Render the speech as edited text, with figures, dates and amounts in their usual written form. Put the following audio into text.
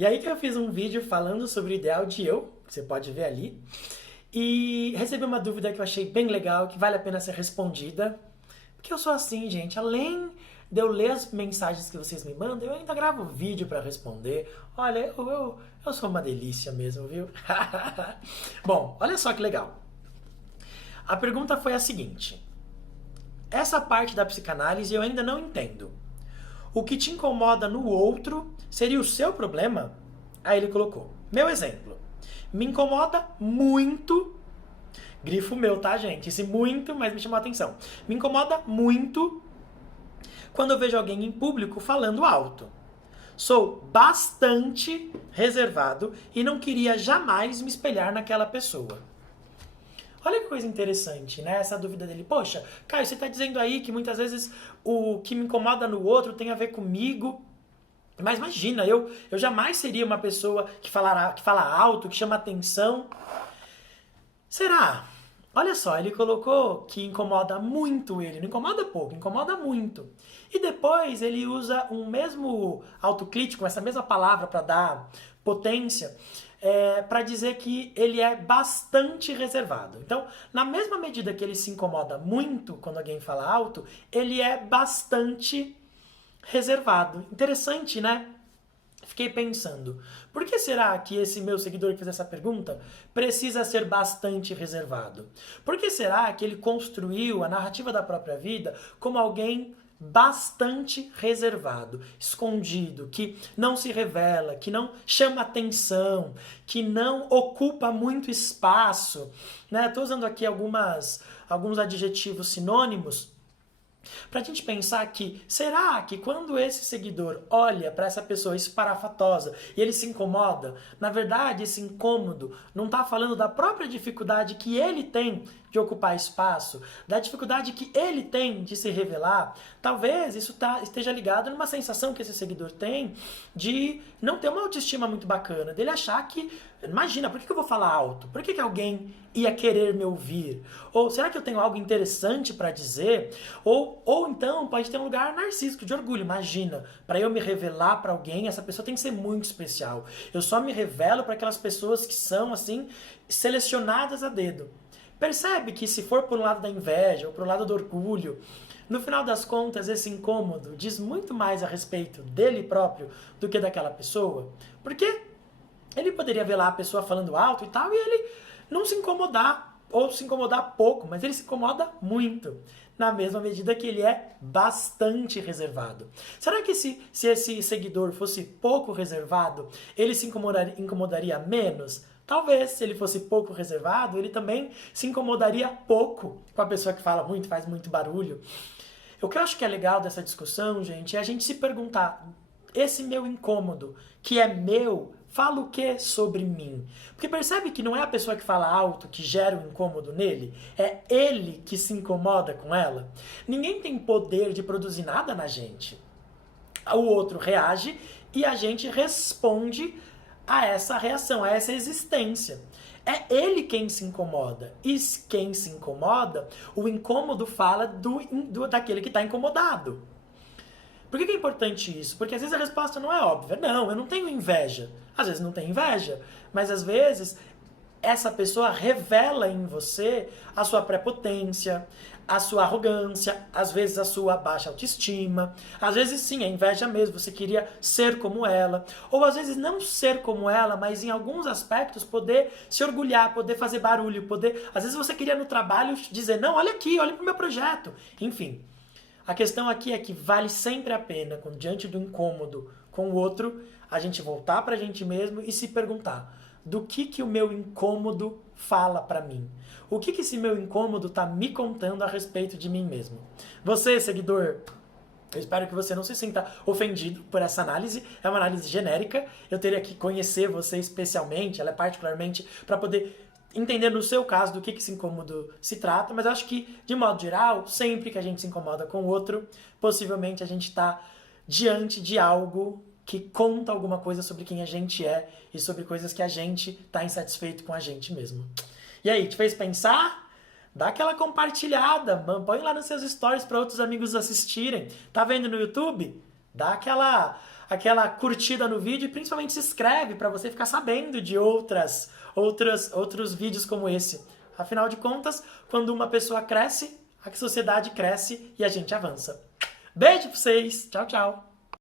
E aí que eu fiz um vídeo falando sobre o ideal de eu, que você pode ver ali, e recebi uma dúvida que eu achei bem legal, que vale a pena ser respondida. Porque eu sou assim, gente, além de eu ler as mensagens que vocês me mandam, eu ainda gravo vídeo pra responder. Olha, eu sou uma delícia mesmo, viu? Bom, olha só que legal. A pergunta foi a seguinte: essa parte da psicanálise eu ainda não entendo. O que te incomoda no outro seria o seu problema? Aí ele colocou: meu exemplo. Me incomoda muito. Grifo meu, tá, gente? Esse muito, mas me chamou a atenção. Me incomoda muito quando eu vejo alguém em público falando alto. Sou bastante reservado e não queria jamais me espelhar naquela pessoa. Olha que coisa interessante, né? Essa dúvida dele. Poxa, Caio, você está dizendo aí que muitas vezes o que me incomoda no outro tem a ver comigo. Mas imagina, eu jamais seria uma pessoa que fala alto, que chama atenção. Será? Olha só, ele colocou que incomoda muito ele. Não incomoda pouco, incomoda muito. E depois ele usa um mesmo autocrítico, essa mesma palavra para dar potência, para dizer que ele é bastante reservado. Então, na mesma medida que ele se incomoda muito quando alguém fala alto, ele é bastante reservado. Interessante, né? Fiquei pensando, por que será que esse meu seguidor que fez essa pergunta precisa ser bastante reservado? Por que será que ele construiu a narrativa da própria vida como alguém bastante reservado, escondido, que não se revela, que não chama atenção, que não ocupa muito espaço, né? Estou usando aqui alguns adjetivos sinônimos para a gente pensar que, será que quando esse seguidor olha para essa pessoa esparafatosa e ele se incomoda, na verdade esse incômodo não está falando da própria dificuldade que ele tem de ocupar espaço, da dificuldade que ele tem de se revelar? Talvez isso esteja ligado numa sensação que esse seguidor tem de não ter uma autoestima muito bacana, dele achar que, imagina, por que eu vou falar alto? Por que alguém ia querer me ouvir? Ou será que eu tenho algo interessante para dizer? Ou então pode ter um lugar narcísico, de orgulho. Imagina, para eu me revelar para alguém, essa pessoa tem que ser muito especial. Eu só me revelo para aquelas pessoas que são, assim, selecionadas a dedo. Percebe que se for por um lado da inveja ou por um lado do orgulho, no final das contas, esse incômodo diz muito mais a respeito dele próprio do que daquela pessoa? Porque ele poderia ver lá a pessoa falando alto e tal, e ele não se incomodar, ou se incomodar pouco, mas ele se incomoda muito, na mesma medida que ele é bastante reservado. Será que se esse seguidor fosse pouco reservado, ele se incomodaria menos? Talvez, se ele fosse pouco reservado, ele também se incomodaria pouco com a pessoa que fala muito, faz muito barulho. O que eu acho que é legal dessa discussão, gente, é a gente se perguntar: esse meu incômodo, que é meu, fala o que sobre mim? Porque percebe que não é a pessoa que fala alto que gera o incômodo nele, é ele que se incomoda com ela. Ninguém tem poder de produzir nada na gente. O outro reage e a gente responde a essa reação, a essa existência. É ele quem se incomoda. E quem se incomoda, o incômodo fala daquele que está incomodado. Por que é importante isso? Porque às vezes a resposta não é óbvia. Não, eu não tenho inveja. Às vezes não tem inveja, mas às vezes essa pessoa revela em você a sua prepotência, a sua arrogância, às vezes a sua baixa autoestima, às vezes sim, é inveja mesmo, você queria ser como ela, ou às vezes não ser como ela, mas em alguns aspectos poder se orgulhar, poder fazer barulho, às vezes você queria no trabalho dizer: não, olha aqui, olha pro meu projeto, enfim. A questão aqui é que vale sempre a pena, quando diante do incômodo com o outro, a gente voltar pra gente mesmo e se perguntar: do que o meu incômodo fala pra mim? O que esse meu incômodo tá me contando a respeito de mim mesmo? Você, seguidor, eu espero que você não se sinta ofendido por essa análise. É uma análise genérica. Eu teria que conhecer você especialmente, ela é particularmente para poder entender no seu caso do que esse incômodo se trata, mas eu acho que, de modo geral, sempre que a gente se incomoda com o outro, possivelmente a gente está diante de algo que conta alguma coisa sobre quem a gente é e sobre coisas que a gente está insatisfeito com a gente mesmo. E aí, te fez pensar? Dá aquela compartilhada, põe lá nos seus stories para outros amigos assistirem. Tá vendo no YouTube? Dá aquela curtida no vídeo e principalmente se inscreve para você ficar sabendo de outros vídeos como esse. Afinal de contas, quando uma pessoa cresce, a sociedade cresce e a gente avança. Beijo pra vocês. Tchau, tchau.